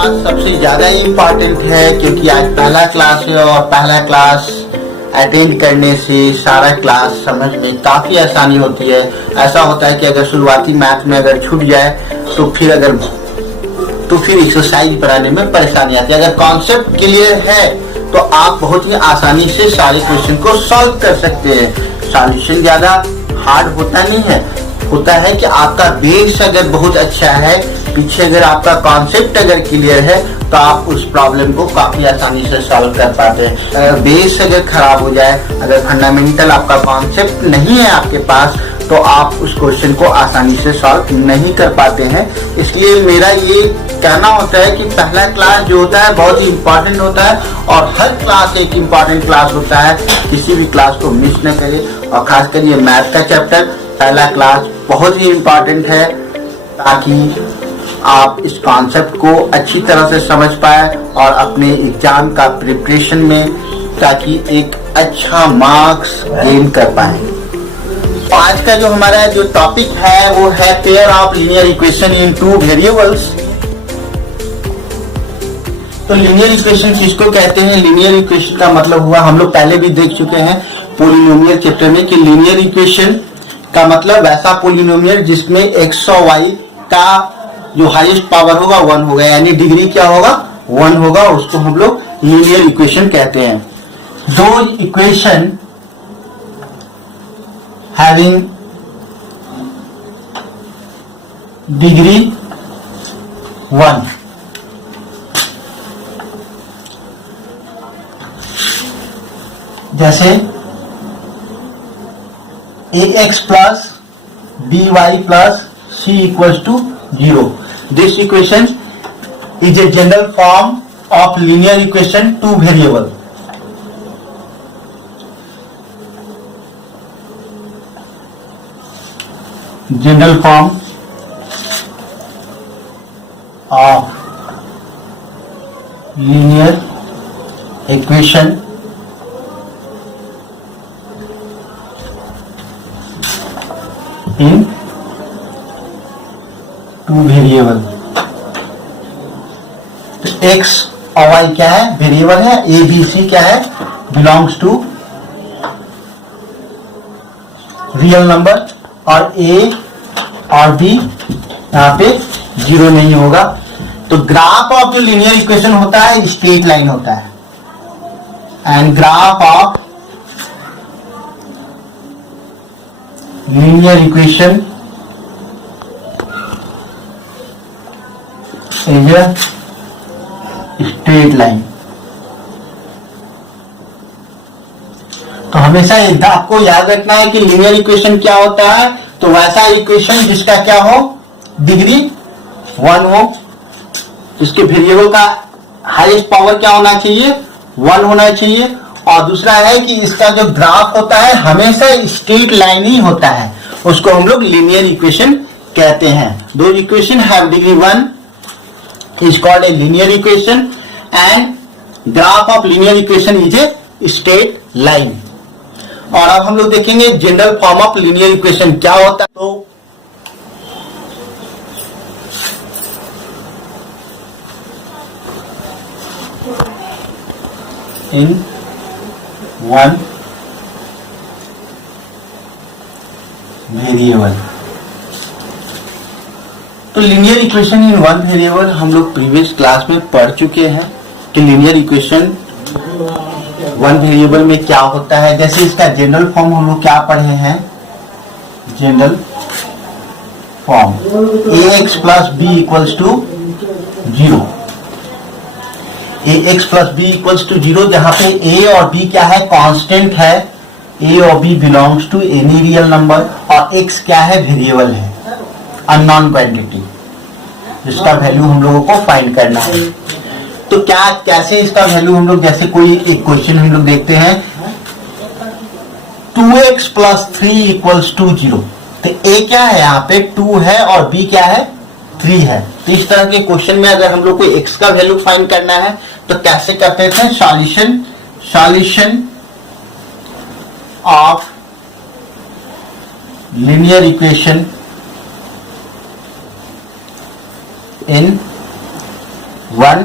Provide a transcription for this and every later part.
Class सबसे ज्यादा important है क्योंकि आज पहला क्लास है और पहला क्लास अटेंड करने से सारा क्लास समझ में काफी आसानी होती है। ऐसा होता है कि अगर शुरुआती मैथ में अगर छूट जाए तो फिर एक्सरसाइज बनाने में परेशानी आती है। अगर कॉन्सेप्ट क्लियर है तो आप बहुत ही आसानी से सारे क्वेश्चन को सॉल्व कर सकते हैं। सॉल्यूशन ज्यादा हार्ड होता नहीं है, होता है कि आपका बेस अगर बहुत अच्छा है, पीछे अगर आपका कॉन्सेप्ट अगर क्लियर है तो आप उस प्रॉब्लम को काफी आसानी से सॉल्व कर पाते हैं। अगर बेस अगर खराब हो जाए, अगर फंडामेंटल आपका कॉन्सेप्ट नहीं है आपके पास, तो आप उस क्वेश्चन को आसानी से सॉल्व नहीं कर पाते हैं। इसलिए मेरा ये कहना होता है कि पहला क्लास जो होता है बहुत ही इम्पोर्टेंट होता है और हर क्लास एक इम्पोर्टेंट क्लास होता है। किसी भी क्लास को मिस न करें और खासकर ये मैथ का चैप्टर पहला क्लास बहुत ही इम्पोर्टेंट है ताकि आप इस कॉन्सेप्ट को अच्छी तरह से समझ पाए और अपने एग्जाम का प्रिपरेशन में ताकि एक अच्छा मार्क्स गेन कर पाए। तो आज का जो हमारा जो टॉपिक है वो है pair of linear equation in two variables. तो लीनियर इक्वेशन किसको कहते हैं? लीनियर इक्वेशन का मतलब हुआ, हम लोग पहले भी देख चुके हैं पॉलिनोमियल चैप्टर में, कि लीनियर इक्वेशन का मतलब वैसा पॉलिनोमियल जिसमें x और y का जो हाईएस्ट पावर होगा 1 होगा, यानी डिग्री क्या होगा 1 होगा, उसको हम लोग लीनियर इक्वेशन कहते हैं। दो इक्वेशन हैविंग डिग्री 1, जैसे ax plus by plus c equals to 0. This equation is a general form of linear equation two variable. General form of linear equation in two variable. तो x और y क्या है? Variable है। a b c क्या है? Belongs to real number और a और b यहाँ पे 0 नहीं होगा। तो ग्राफ ऑफ जो लीनियर इक्वेशन होता है स्ट्रेट लाइन होता है, and graph of linear equation is a straight line। तो हमेशा आपको याद रखना है कि लीनियर इक्वेशन क्या होता है, तो वैसा इक्वेशन जिसका क्या हो, डिग्री 1 हो, जिसके वेरिएबल का हाईएस्ट पावर क्या होना चाहिए 1 होना चाहिए। और दूसरा है कि इसका जो ग्राफ होता है हमेशा स्ट्रेट लाइन ही होता है, उसको हम लोग लीनियर इक्वेशन कहते हैं। दो equation have degree 1 is called a linear equation and graph of linear equation is a straight line. और अब हम लोग देखेंगे general form of linear equation क्या होता है। तो इन 1 वेरिएबल। तो लीनियर इक्वेशन इन 1 वेरिएबल हम लोग प्रीवियस क्लास में पढ़ चुके हैं कि लीनियर इक्वेशन 1 वेरिएबल में क्या होता है। जैसे इसका जनरल फॉर्म हम लोग क्या पढ़े हैं, general form ax plus b equals to 0, ax plus b equals to 0, जहां पे a और b क्या है, कांस्टेंट है। a और b belongs to any real number और x क्या है, वेरिएबल है, अननोन क्वांटिटी, जिसका वैल्यू हम लोगों को फाइंड करना है। तो क्या कैसे इसका वैल्यू हम लोग, जैसे कोई एक क्वेश्चन हम लोग देखते हैं 2x प्लस 3 इक्वल्स टू 0, तो a क्या है यहाँ पे 2 है और b क्या है 3 है। तो इस तरह के क्वेश्चन में अगर हम लोग को x का वैल्यू फाइंड करना है तो कैसे करते थे, solution of linear equation in 1,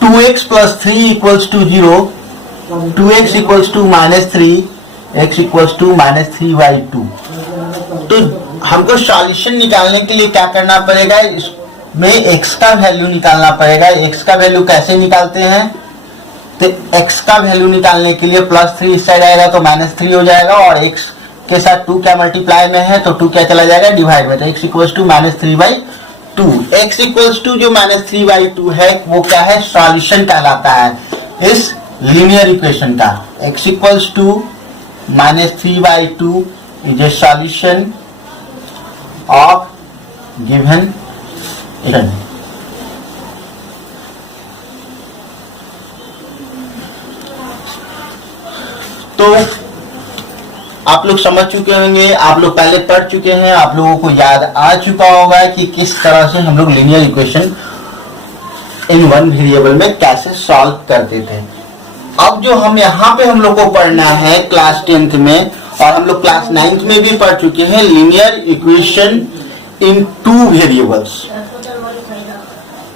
2x plus 3 equals to 0, 2x equals to -3, x equals to -3/2। तो हमको सॉल्यूशन निकालने के लिए क्या करना पड़ेगा, इसमें x का वैल्यू निकालना पड़ेगा। x का वैल्यू कैसे निकालते हैं, तो x का वैल्यू निकालने के लिए +3 इस साइड आएगा तो -3 हो जाएगा, और x के साथ 2 क्या मल्टीप्लाई में है तो 2 क्या चला जाएगा डिवाइड में, तो x equals to -3/2। x equals to जो -3/2 है वो क्या है, सॉल्यूशन कहलाता है इस लीनियर इक्वेशन का। x equals to -3/2 is a solution of given equation. तो आप लोग समझ चुके होंगे, आप लोग पहले पढ़ चुके हैं, आप लोगों को याद आ चुका होगा कि किस तरह से हम लोग linear equation in one variable में कैसे सॉल्व करते थे। अब जो हम यहाँ पे हम लोग को पढ़ना है क्लास 10th में, और हम लोग क्लास 9th में भी पढ़ चुके हैं, लीनियर इक्वेशन इन 2 वेरिएबल्स,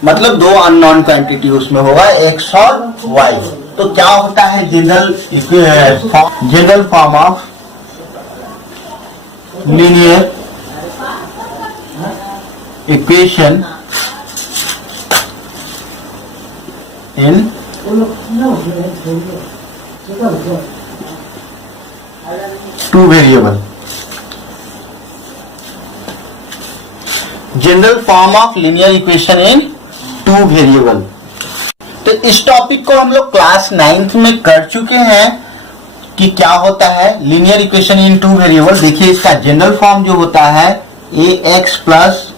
मतलब 2 अननोन क्वांटिटी उसमें होगा x और y। तो क्या होता है general form of linear equation in 2 variable. General form of linear equation in 2 variable. तो इस टॉपिक को हम लोग क्लास 9th में कर चुके हैं कि क्या होता है लीनियर इक्वेशन इन 2 वेरिएबल। देखिए इसका जनरल फॉर्म जो होता है ax plus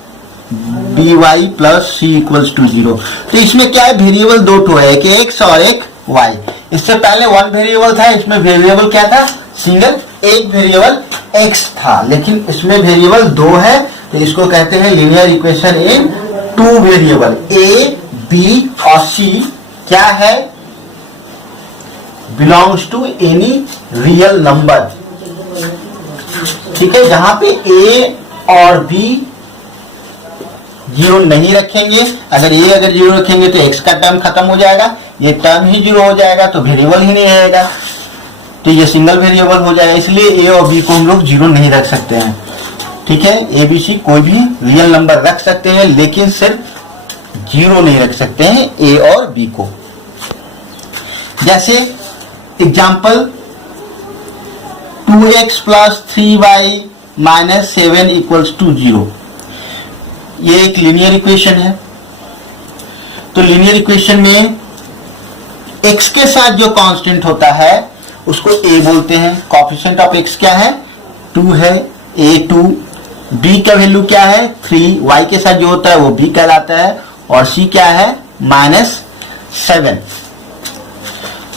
by plus c equals to 0। तो इसमें क्या है, वेरिएबल 2 है, एक x और एक y। इससे पहले 1 वेरिएबल था, इसमें वेरिएबल क्या था, सिंगल, एक वेरिएबल x था, लेकिन इसमें वेरिएबल 2 है, तो इसको कहते हैं linear equation in 2 variable. a b और c क्या है, belongs to any real number. ठीक है, जहां पे a और b 0 नहीं रखेंगे, अगर a अगर 0 रखेंगे तो x का टर्म खत्म हो जाएगा, ये टर्म ही 0 हो जाएगा तो वेरिएबल ही नहीं रहेगा, तो ये सिंगल वेरिएबल हो जाएगा। इसलिए a और b को हम लोग 0 नहीं रख सकते हैं। ठीक है, a b c कोई भी रियल नंबर रख सकते हैं, लेकिन सिर्फ 0 नहीं रख सकते हैं a और b को। जैसे example 2x plus 3y minus 7 equals to 0, ये एक लीनियर इक्वेशन है। तो लीनियर इक्वेशन में x के साथ जो कांस्टेंट होता है उसको a बोलते हैं। कोएफिशिएंट ऑफ x क्या है, 2 है, a2। b का वैल्यू क्या है, 3। y के साथ जो होता है वो b कहलाता है, और c क्या है, -7।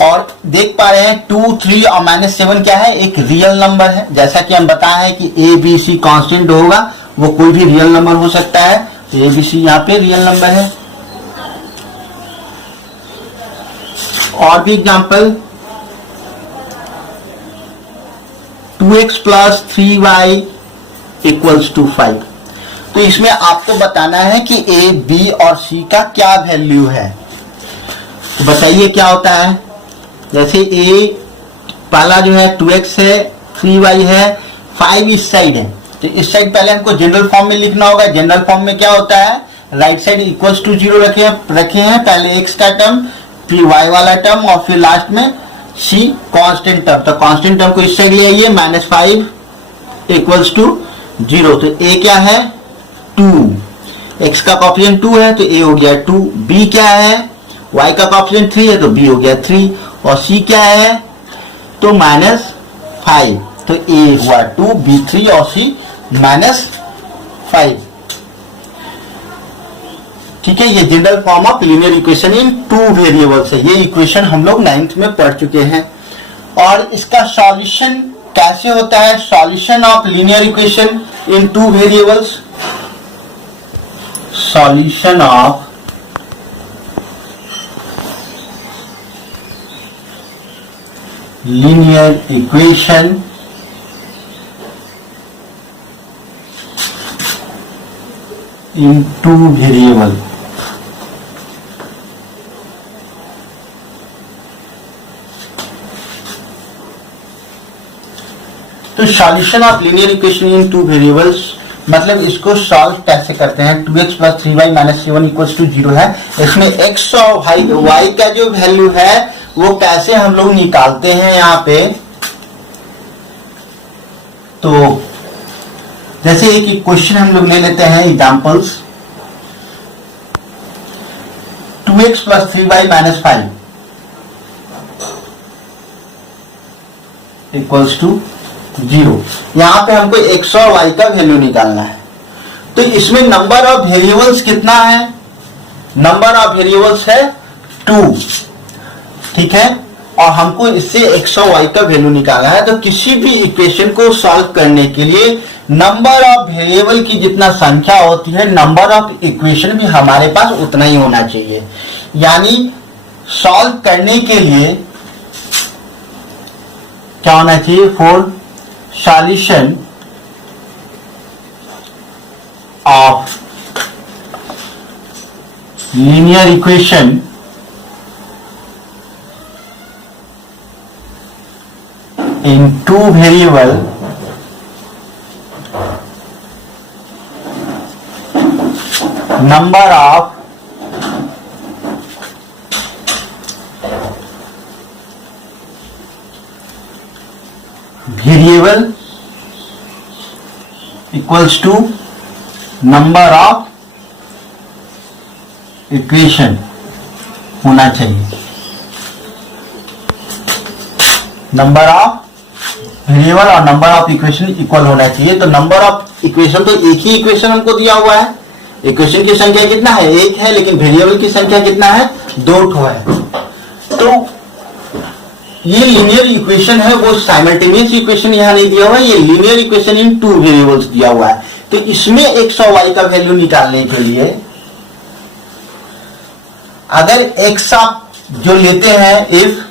और देख पा रहे हैं 2, 3 और -7 क्या है, एक रियल नंबर है। जैसा कि हम बताए हैं कि a b c कांस्टेंट होगा, वो कोई भी रियल नंबर हो सकता है, तो a b c यहाँ पे रियल नंबर है। और भी example 2x plus 3y equals to 5। तो इसमें आपको बताना है कि a b और c का क्या वैल्यू है। तो बताइए क्या होता है। जैसे a पहला जो है 2x है, 3y है, 5 इस साइड है, तो इस साइड पहले हमको जनरल फॉर्म में लिखना होगा। जनरल फॉर्म में क्या होता है, राइट साइड इक्वल्स टू 0 रखे हैं, पहले x का टर्म, फिर y वाला टर्म, और फिर लास्ट में c कांस्टेंट टर्म। तो कांस्टेंट टर्म को इस साइड ले आइए, -5 इक्वल्स टू 0। तो a क्या है, 2, x का कोएफिशिएंट 2 है तो a हो गया 2। b क्या है, y का कोएफिशिएंट 3 है तो b हो गया 3, और c क्या है तो -5, तो a हुआ 2, b 3 और c -5। ठीक है, ये general form of linear equation in 2 variables है। ये इक्वेशन हम लोग 9th में पढ़ चुके हैं। और इसका सॉल्यूशन कैसे होता है, solution of linear equation in 2 variables, solution of linear equation in 2 variable। Solution of linear equation in two variables, मतलब इसको सॉल्व कैसे करते हैं। 2x plus 3y minus 7 equals to 0 है। इसमें x और y का जो वैल्यू है वो कैसे हम लोग निकालते हैं यहाँ पे। तो जैसे एक क्वेश्चन हम लोग ले लेते हैं examples. 2x plus 3y minus 5 equals to 0। यहां पे हमको x और y का वैल्यू निकालना है। तो इसमें नंबर ऑफ वेरिएबल्स कितना है, नंबर ऑफ वेरिएबल्स है 2, ठीक है, और हमको इससे x और y का वैल्यू निकालना है। तो किसी भी इक्वेशन को सॉल्व करने के लिए नंबर ऑफ वेरिएबल की जितना संख्या होती है, नंबर ऑफ इक्वेशन भी हमारे पास उतना ही होना चाहिए। यानी सॉल्व करने के लिए क्या होना चाहिए, for solution of linear equation in two variable number of variable equals to number of equation होना चाहिए। नंबर ऑफ वेरिएबल और नंबर ऑफ इक्वेशन इक्वल होना चाहिए। तो नंबर ऑफ इक्वेशन, तो एक ही इक्वेशन हमको दिया हुआ है, इक्वेशन की संख्या कितना है, एक है, लेकिन वेरिएबल की संख्या कितना है, 2 ठो है। तो ये लीनियर इक्वेशन है, वो साइमल्टेनियस इक्वेशन यहां नहीं दिया हुआ है, ये लीनियर इक्वेशन इन टू वेरिएबल्स दिया हुआ है। तो इसमें x और y का वैल्यू निकालने के लिए अगर x आप जो लेते हैं, if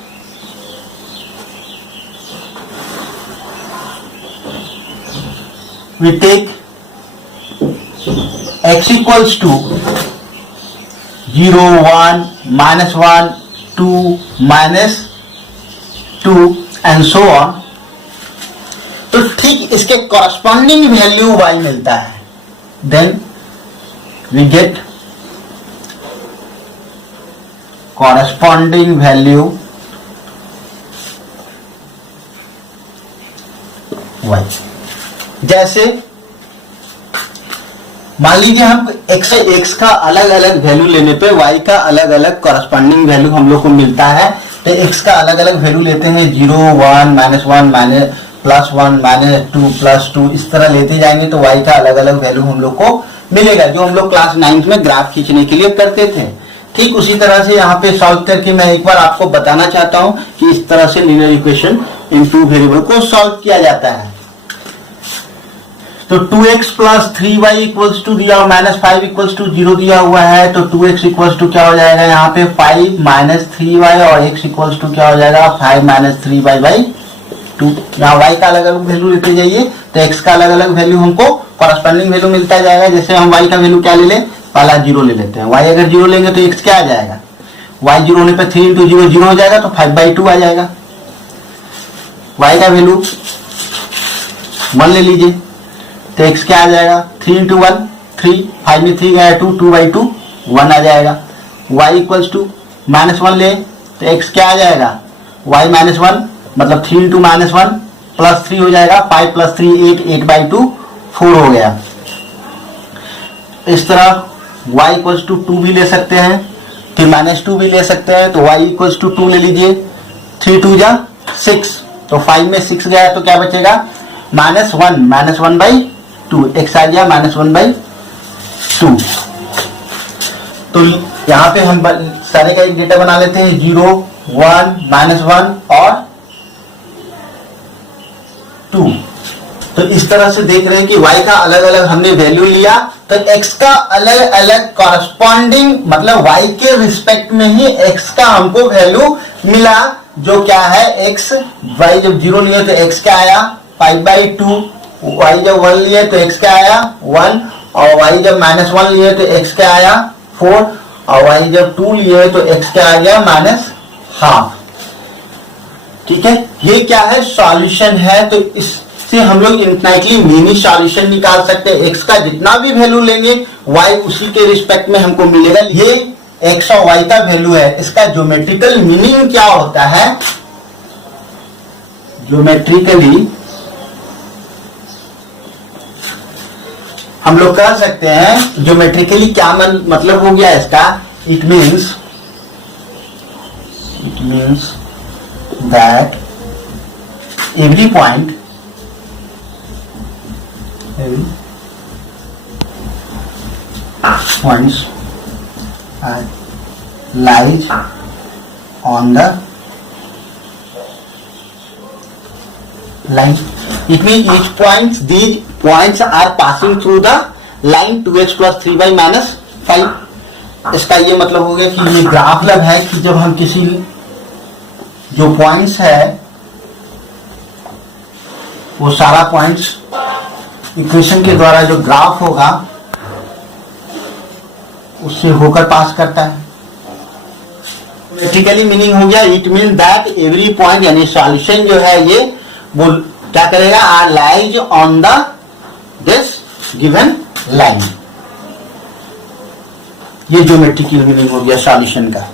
we take x equals to 0, 1, -1, 2, -2 and so on, तो ठीक इसके कॉरस्पॉन्डिंग वैल्यू y मिलता है। Then we get corresponding value y। जैसे मान लीजिए हम x का अलग अलग वैल्यू लेने पे y का अलग अलग कॉरस्पॉन्डिंग वैल्यू हम लोग को मिलता है। तो x का अलग अलग वैल्यू लेते हैं 0, 1, -1, +1, -2, +2, इस तरह लेते जाएंगे तो y का अलग अलग वैल्यू हम लोग को मिलेगा, जो हम लोग क्लास 9th में ग्राफ खींचने के लिए करते थे। ठीक उसी तरह से यहाँ पे सॉल्व करके मैं एक बार आपको बताना चाहता हूँ कि इस तरह से लीनियर इक्वेशन इन टू वेरिएबल को सॉल्व किया जाता है। तो 2x plus 3y equals to दिया, -5 इक्वल्स टू 0 दिया हुआ है। तो 2x इक्वल्स टू क्या हो जाएगा यहाँ पे 5 - 3y, और x इक्वल्स टू क्या हो जाएगा 5 - 3y/2। यहाँ y का अलग अलग वैल्यू लेते जाइए तो x का अलग अलग वैल्यू हमको कॉरस्पॉन्डिंग वैल्यू मिलता जाएगा। जैसे हम y का वैल्यू क्या ले लें, पहला 0 ले लेते हैं। y अगर 0 लेंगे तो x क्या आ जाएगा, y 0 होने पर 3 × 0 0 हो जाएगा, तो 5/2 आ जाएगा। y का वैल्यू 1 ले लीजिए तो x क्या आ जाएगा, 3 × 1 3, 5 में 3 गया 2, 2/2 1 आ जाएगा। y इक्वल्स टू -1 ले तो x क्या आ जाएगा, y -1 मतलब 3 × -1 +3 हो जाएगा, 5 + 3 8, 8/2 4 हो गया। इस तरह y इक्वल्स टू 2 भी ले सकते हैं, फिर -2 भी ले सकते हैं। तो y इक्वल्स टू 2 ले लीजिए, 3 × 2 = 6, तो 5 में 6 गया तो क्या बचेगा, -1/2, x आ गया -1/2। तो यहाँ पे हम सारे का एक डेटा बना लेते हैं, 0, 1, -1 और 2। तो इस तरह से देख रहे हैं कि y का अलग अलग हमने वैल्यू लिया, तो x का अलग अलग कॉरस्पॉन्डिंग, मतलब y के रिस्पेक्ट में ही x का हमको वैल्यू मिला, जो क्या है x। y जब 0 लिए तो x क्या आया 5/2, y जब 1 लिए तो x क्या आया 1, और y जब -1 लिए तो x क्या आया 4, और y जब 2 लिए तो x क्या आ गया -1/2। ठीक है, ये क्या है, सॉल्यूशन है। तो इस से हम लोग इनफाइनटली मिनी सॉल्यूशन निकाल सकते हैं। x का जितना भी वैल्यू लेंगे y उसी के रिस्पेक्ट में हमको मिलेगा। ये x और y का वैल्यू है। इसका ज्योमेट्रिकल मीनिंग क्या होता है? ज्योमेट्रिकली हम लोग कह सकते हैं, ज्योमेट्रिकली क्या मतलब हो गया इसका? It means that every points lies on the line. It means each points, these points are passing through the line 2x plus 3y minus 5. इसका ये मतलब हो गया कि ये ग्राफ मतलब है कि जब हम किसी जो पॉइंट्स है वो सारा पॉइंट्स इक्वेशन के द्वारा जो ग्राफ होगा उससे होकर पास करता है। प्रैक्टिकली मीनिंग हो गया, it mean that every point यानी सॉल्यूशन जो है ये वो क्या करेगा? Are lies on the this given line. ये ज्योमेट्रिकल मीनिंग हो गया सॉल्यूशन का।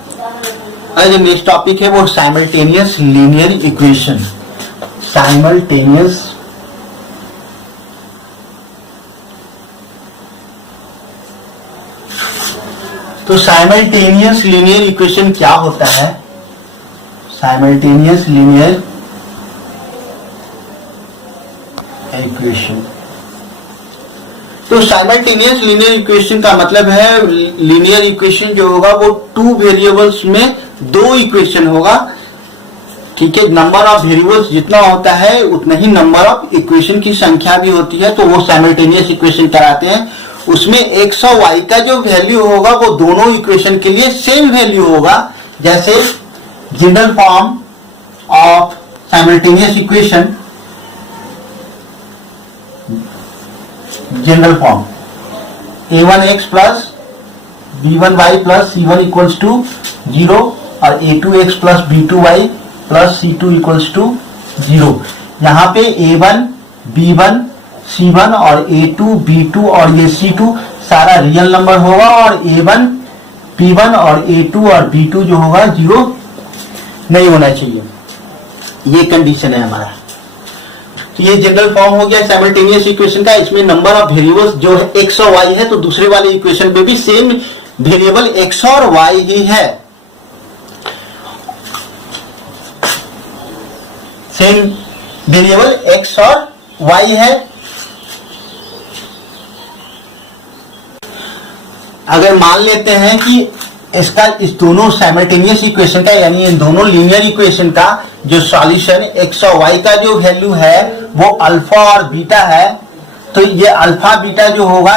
जो नेक्स्ट टॉपिक है वो साइमल्टेनियस लीनियर इक्वेशन। साइमल्टेनियस तो साइमल्टेनियस लीनियर इक्वेशन क्या होता है? साइमल्टेनियस लीनियर इक्वेशन, तो साइमल्टेनियस लीनियर इक्वेशन का मतलब है लीनियर इक्वेशन जो होगा वो टू वेरिएबल्स में दो इक्वेशन होगा। ठीक है, नंबर ऑफ वेरिएबल्स जितना होता है उतना ही नंबर ऑफ इक्वेशन की संख्या भी होती है, तो वो साइमल्टेनियस इक्वेशन कराते हैं। उसमें x और y का जो वैल्यू होगा वो दोनों इक्वेशन के लिए सेम वैल्यू होगा। जैसे general form of simultaneous equation, general form a1x plus b1y plus c1 equals to 0 और a2x plus b2y plus c2 equals to 0। यहाँ पे a1 b1 c1 और a2 b2 और ये c2 सारा रियल नंबर होगा और a1 b1 और a2 और b2 जो होगा 0 नहीं होना चाहिए। ये कंडीशन है हमारा। तो ये जनरल फॉर्म हो गया साइमल्टेनियस इक्वेशन का। इसमें नंबर ऑफ वेरिएबल्स जो है x और y है, तो दूसरे वाले इक्वेशन पे भी सेम वेरिएबल x और y ही है, सेम वेरिएबल x और y है। अगर मान लेते हैं कि इसका इस दोनों साइमल्टेनियस इक्वेशन का यानी इन दोनों लीनियर इक्वेशन का जो सॉल्यूशन x और y का जो वैल्यू है वो अल्फा और बीटा है, तो ये अल्फा बीटा जो होगा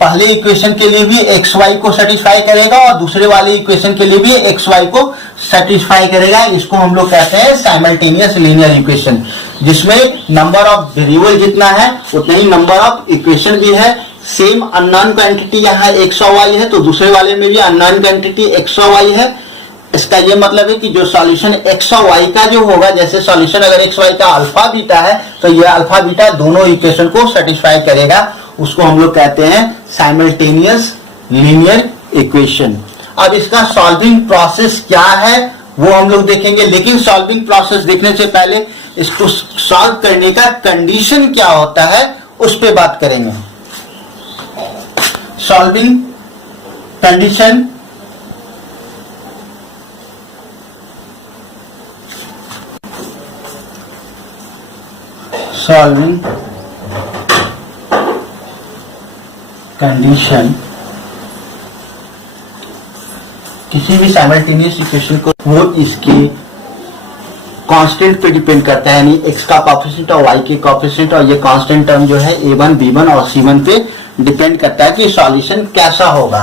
पहले इक्वेशन के लिए भी xy को सेटिस्फाई करेगा और दूसरे वाले इक्वेशन के लिए भी xy को सेटिस्फाई करेगा। इसको हम लोग कहते हैं साइमल्टेनियस लीनियर इक्वेशन, जिसमें नंबर ऑफ वेरिएबल जितना है उतना ही नंबर ऑफ इक्वेशन भी है। सेम अननोन क्वांटिटी यहाँ x और y है, तो दूसरे वाले में भी अननोन क्वांटिटी x और y है। इसका ये मतलब है कि जो सॉल्यूशन x और y का जो होगा, जैसे सॉल्यूशन अगर x y का अल्फा बीटा है तो ये अल्फा बीटा दोनों इक्वेशन को सेटिस्फाई करेगा। उसको हम लोग कहते हैं साइमल्टेनियस लीनियर इक्वेशन। अब इसका सॉल्विंग प्रोसेस क्या है वो हम लोग देखेंगे, लेकिन सॉल्विंग प्रोसेस देखने से पहले इसको सॉल्व करने का कंडीशन क्या होता है उस पर बात करेंगे। सॉल्विंग कंडीशन, सॉल्विंग कंडीशन किसी भी साइमल्टेनियस इक्वेशन को वो इसके कांस्टेंट पे डिपेंड करता है, यानी x का कोएफिशिएंट और y के कोएफिशिएंट और ये कांस्टेंट टर्म जो है a1 b1 और c1 पे डिपेंड करता है कि सॉल्यूशन कैसा होगा।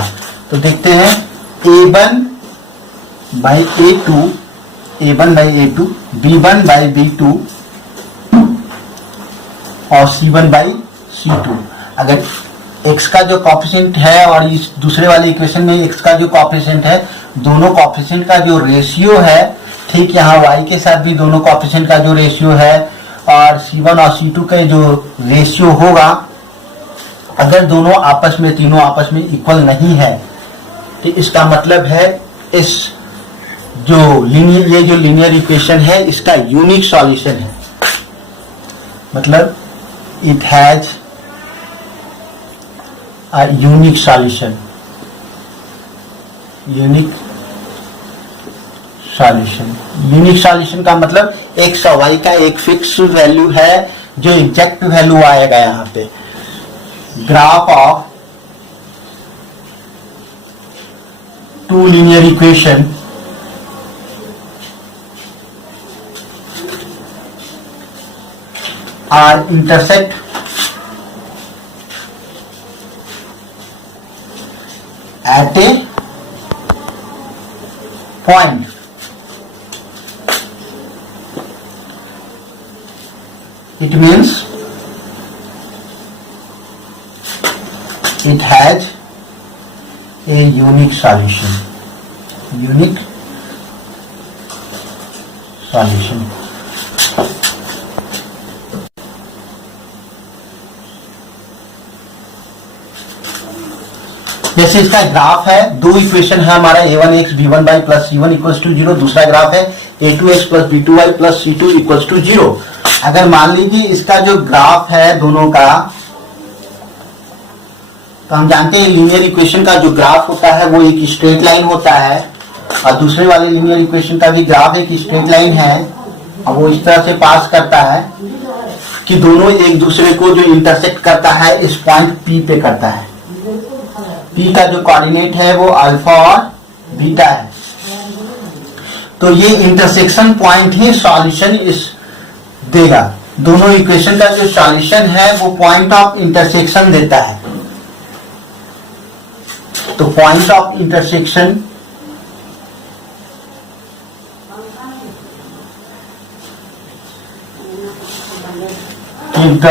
तो देखते हैं a1 by a2, a1 by a2, b1 by b2 और c1 बाई c2। अगर x का जो कोएफिशिएंट है और इस दूसरे वाले इक्वेशन में x का जो कोएफिशिएंट है, दोनों कोएफिशिएंट का जो रेशियो है, ठीक यहाँ y के साथ भी दोनों कोएफिशिएंट का जो रेशियो है और C1 और C2 का जो रेशियो होगा, अगर दोनों आपस में, तीनों आपस में इक्वल नहीं है, तो इसका मतलब है इस ये जो लीनियर इक्वेशन है इसका यूनिक सॉल्यूशन है, मतलब it has a unique solution. Unique solution का मतलब x और y का एक फिक्स वैल्यू है जो एग्जैक्ट वैल्यू आएगा यहाँ पे। Graph of two linear equation are intersect at a point. It means it has a unique solution. Unique solution. जैसे इसका ग्राफ है, दो इक्वेशन है हमारा a1x b1y plus c1 equals to 0, दूसरा ग्राफ है a2x plus b2y plus c2 equals to 0। अगर मान लीजिए इसका जो ग्राफ है दोनों का, तो हम जानते हैं लीनियर इक्वेशन का जो ग्राफ होता है वो एक स्ट्रेट लाइन होता है, और दूसरे वाले लीनियर इक्वेशन का भी ग्राफ एक स्ट्रेट लाइन है, और वो इस तरह से पास करता है कि दोनों एक दूसरे को जो इंटरसेक्ट करता है इस पॉइंट P पे करता है। P का जो कोऑर्डिनेट है वो अल्फा और बीटा है, तो ये इंटरसेक्शन पॉइंट ही सॉल्यूशन इस देगा। दोनों इक्वेशन का जो सॉल्यूशन है वो पॉइंट ऑफ इंटरसेक्शन देता है। तो point of intersection the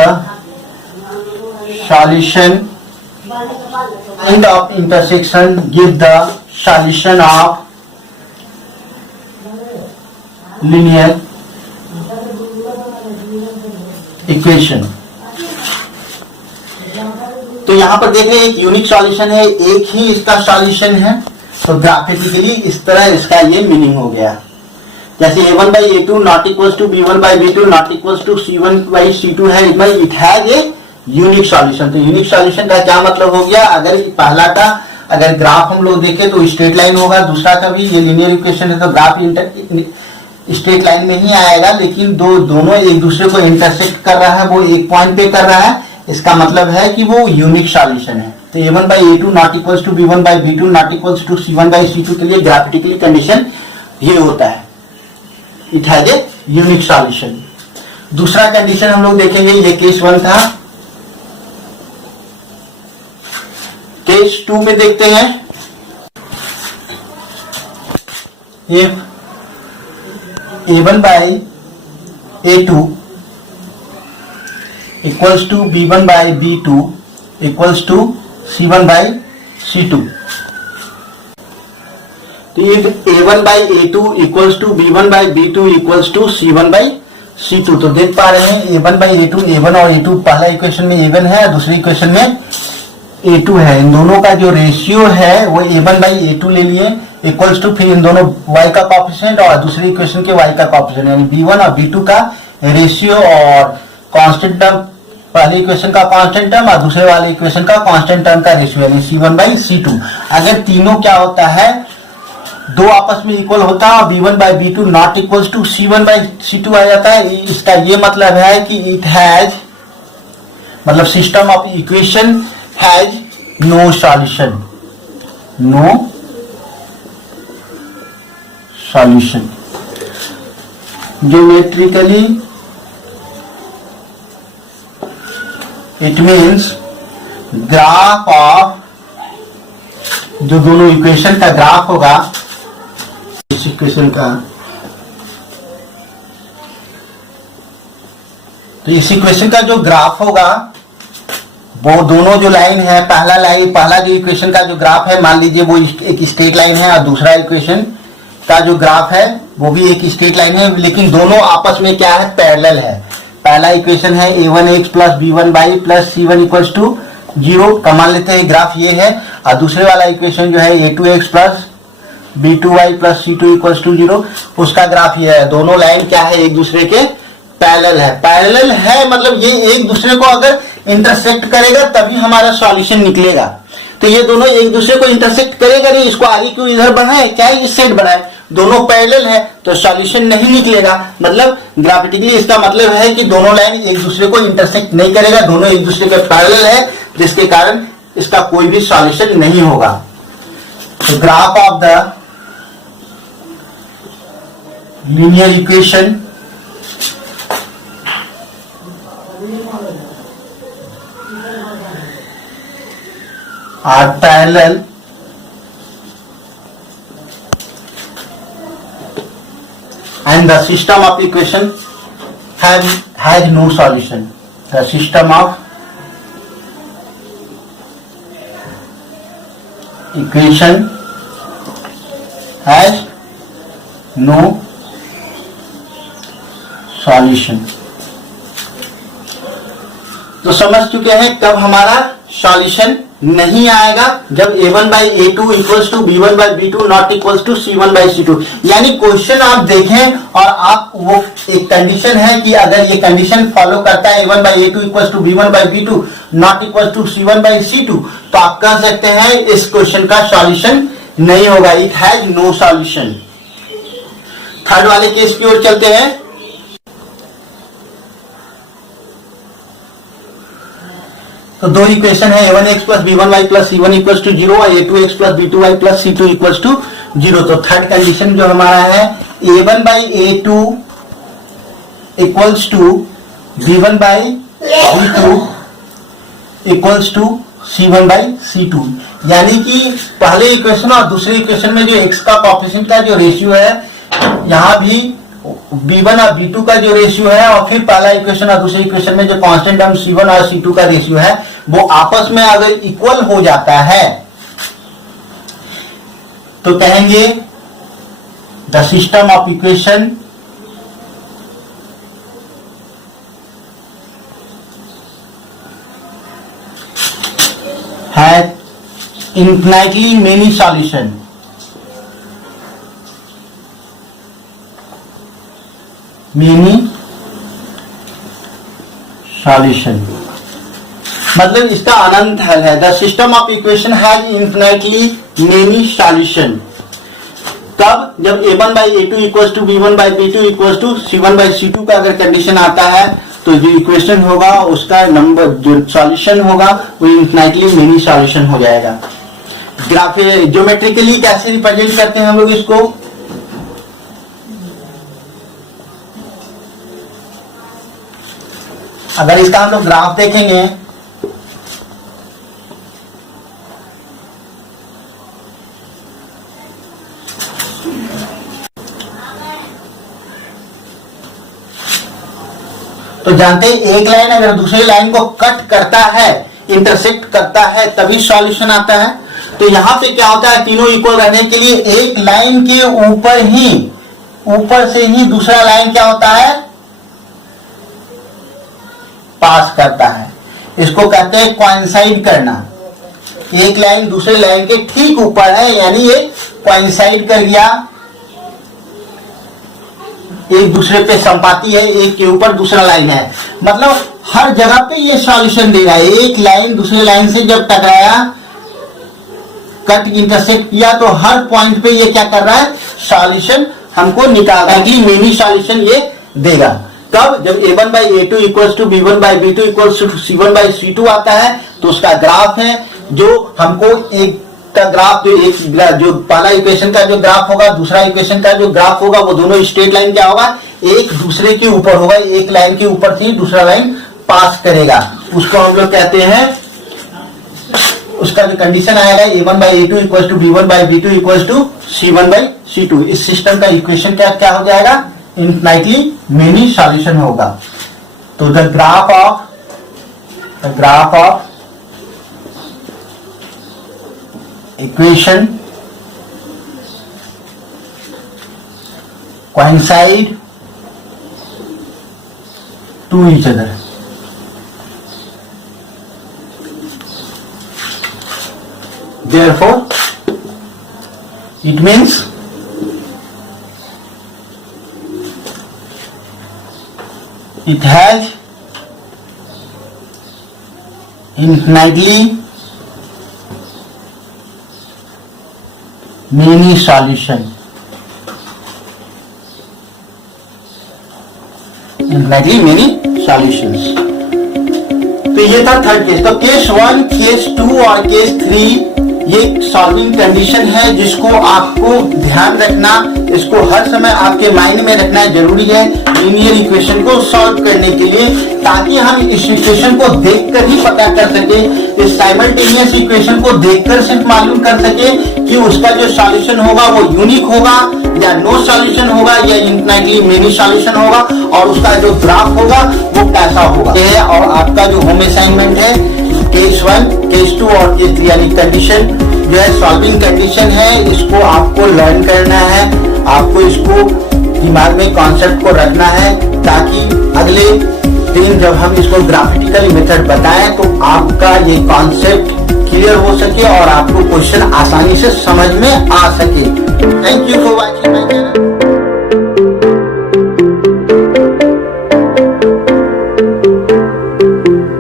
solution, point of intersection give the solution of linear equation। तो यहां पर देख रहे हैं एक यूनिक सॉल्यूशन है, एक ही इसका सॉल्यूशन है, तो ग्राफिकली इस तरह इसका ये मीनिंग हो गया। जैसे a1 by a2 not equals to b1 by b2 not equals to c1 by c2 है, it has a unique solution. तो यूनिक सॉल्यूशन का क्या मतलब हो गया, अगर पहला का अगर ग्राफ हम लोग देखें तो स्ट्रेट लाइन होगा, दूसरा का भी ये लीनियर इक्वेशन है तो ग्राफ स्ट्रेट लाइन में ही आएगा, लेकिन दोनों एक दूसरे को इंटरसेक्ट कर रहा है, वो एक पॉइंट पे कर रहा है, इसका मतलब है कि वो यूनिक सॉल्यूशन है। तो a1 by a2 not equals to b1 by b2 not equals to c1 by c2 के लिए ग्राफिकली कंडीशन ये होता है, it has a unique solution. दूसरा कंडीशन हम लोग देखेंगे, ये केस 1 था। केस 2 में देखते हैं, if a1 by a2 equals to b1 by b2 equals to c1 by c2, तो ये a1 by a2 equals to b1 by b2 equals to c1 by c2, तो देख पा रहे हैं a1 by a2, a1 और a2 पहला equation में a1 है, दूसरी इक्वेशन में a2 है। इन दोनों का जो रेशियो है वो a1 by a2 ले लिए, इक्वल्स टू फिर इन दोनों y का कॉफिशिएंट और दूसरी इक्वेशन के y का कॉफिशिएंट, यानी b1 और b2 का रेशियो और कांस्टेंट टर्म, पहले इक्वेशन का कांस्टेंट टर्म और दूसरे वाले इक्वेशन का कांस्टेंट टर्म का रेशियो, यानी c1 by c2। अगर तीनों क्या होता है, दो आपस में इक्वल होता है और b1 by b2 not equals to c1 by c2 आ जाता है, इसका ये मतलब है कि इट हैज, मतलब system of equation has no solution, no solution. Geometrically it means graph of, जो दोनों इक्वेशन का ग्राफ होगा, इस इक्वेशन का, तो इस इक्वेशन का जो ग्राफ होगा वो दोनों जो लाइन है, पहला जो इक्वेशन का जो ग्राफ है, मान लीजिए वो एक स्ट्रेट लाइन है, और दूसरा इक्वेशन का जो ग्राफ है वो भी एक स्ट्रेट लाइन है, लेकिन दोनों आपस में क्या है, पैरेलल है। पहला इक्वेशन है a1x plus b1y plus c1 equals to 0 का मान लेते हैं ग्राफ ये है, और दूसरे वाला इक्वेशन जो है a2x plus b2y plus c2 equals to 0 उसका ग्राफ ये है। दोनों लाइन क्या है, एक दूसरे के पैरेलल है। पैरेलल है मतलब ये एक दूसरे को अगर इंटरसेक्ट करेगा तभी हमारा सॉल्यूशन निकलेगा। तो ये दोनों एक दूसरे को इंटरसेक्ट करेगा नहीं, इसको आगे क्यों इधर बढ़ाए, क्या इस साइड बढ़ाए, दोनों पैरेलल है तो सॉल्यूशन नहीं निकलेगा। मतलब ग्राफिकली इसका मतलब है कि दोनों लाइन एक दूसरे को इंटरसेक्ट नहीं करेगा, दोनों एक दूसरे के पैरेलल है, जिसके कारण इसका कोई भी सॉल्यूशन नहीं होगा। तो graph of the linear equation are parallel and the system of equation has no solution. The system of equation has no solution. तो समझ चुके हैं कब हमारा सॉल्यूशन नहीं आएगा, जब a1 by a2 equals to b1 by b2 not equals to c1 by c2। यानी क्वेश्चन आप देखें और आप वो एक कंडीशन है कि अगर ये कंडीशन फॉलो करता है a1 by a2 equals to b1 by b2 not equals to c1 by c2, तो आप कह सकते हैं इस क्वेश्चन का सॉल्यूशन नहीं होगा, it has no solution. Third वाले केस की ओर चलते हैं। तो दो इक्वेशन है a1x plus b1y plus c1 equals to 0 और a2x plus b2y plus c2 equals to 0। तो थर्ड कंडीशन जो हमारा है a1 by a2 equals to b1 by b2 equals to c1 by c2। यानी कि पहले इक्वेशन और दूसरे इक्वेशन में जो x का कोएफिशिएंट का जो रेशियो है, यहाँ भी b1 और b2 का जो रेशियो है, और फिर पहला इक्वेशन और दूसरे इक्वेशन में जो कांस्टेंट टर्म c1 और c2 का रेशियो है, वो आपस में अगर इक्वल हो जाता है तो कहेंगे the system of equation has infinitely many solution. Many solution मतलब इसका अनंत हल है। The system of equation has infinitely many solution. तब जब a1 by a2 equals to b1 by b2 equals to c1 by c2 का अगर condition आता है तो जो इक्वेशन होगा उसका नंबर जो सॉल्यूशन होगा वो इनफिनिटली मेनी सॉल्यूशन हो जाएगा। ग्राफ ज्योमेट्रिकली कैसे रिप्रेजेंट करते हैं हम लोग इसको, अगर इसका हम लोग ग्राफ देखेंगे तो जानते हैं एक लाइन अगर दूसरी लाइन को कट करता है, इंटरसेक्ट करता है, तभी सॉल्यूशन आता है। तो यहां पे क्या होता है, तीनों इक्वल रहने के लिए एक लाइन के ऊपर से ही दूसरा लाइन क्या होता है, पास करता है। इसको कहते हैं कोइंसाइड करना। एक लाइन दूसरे लाइन के ठीक ऊपर है, यानी ये कोइंसाइड कर गया, एक दूसरे पे संपाती है, एक के ऊपर दूसरा लाइन है। मतलब हर जगह पे ये सॉल्यूशन देगा। एक लाइन दूसरे लाइन से जब टकराया, कट इंटरसेक्ट किया, तो हर पॉइंट पे ये क्या कर रहा है, सॉल्यूशन हमको निकालना है, मेनी सॉल्यूशन ये देगा। तब जब a1 by a2 equals to b1 by b2 equals to c1 by c2 आता है तो उसका ग्राफ है जो हमको एक का ग्राफ जो पहला इक्वेशन का जो ग्राफ होगा, दूसरा इक्वेशन का जो ग्राफ होगा, वो दोनों स्ट्रेट लाइन क्या होगा, एक दूसरे के ऊपर होगा। एक लाइन के ऊपर से दूसरा लाइन पास करेगा, उसको हम लोग कहते हैं, उसका जो कंडीशन आएगा a1 by a2 equals to b1 by b2 equals to c1 by c2। इस सिस्टम का इक्वेशन क्या हो जाएगा, इनफिनिटली मेनी सॉल्यूशन होगा। तो the graph of equation coincide to each other. Therefore, it means it has infinitely many solution. Infinitely many solutions. तो ये था थर्ड केस। तो केस 1, केस 2 और केस 3 ये सॉल्विंग कंडीशन है जिसको आपको ध्यान रखना, इसको हर समय आपके माइंड में रखना जरूरी है लीनियर इक्वेशन को सॉल्व करने के लिए, ताकि हम इस इक्वेशन को देखकर ही पता कर सके, इस साइमल्टेनियस इक्वेशन को देखकर सिर्फ मालूम कर सके कि उसका जो सॉल्यूशन होगा वो यूनिक होगा या नो सॉल्यूशन होगा या इनफिनिटली मेनी सॉल्यूशन होगा, और उसका जो ग्राफ होगा वो कैसा होगा। ये है और आपका जो होम असाइनमेंट है केस 1, केस 2 और केस 3 यानी कंडीशन जो है सॉल्विंग कंडीशन है, इसको आपको लर्न करना है, आपको इसको दिमाग में कॉन्सेप्ट को रखना है, ताकि अगले दिन जब हम इसको ग्राफिकली मेथड बताएं तो आपका ये कॉन्सेप्ट क्लियर हो सके और आपको क्वेश्चन आसानी से समझ में आ सके। Thank you for watching my channel.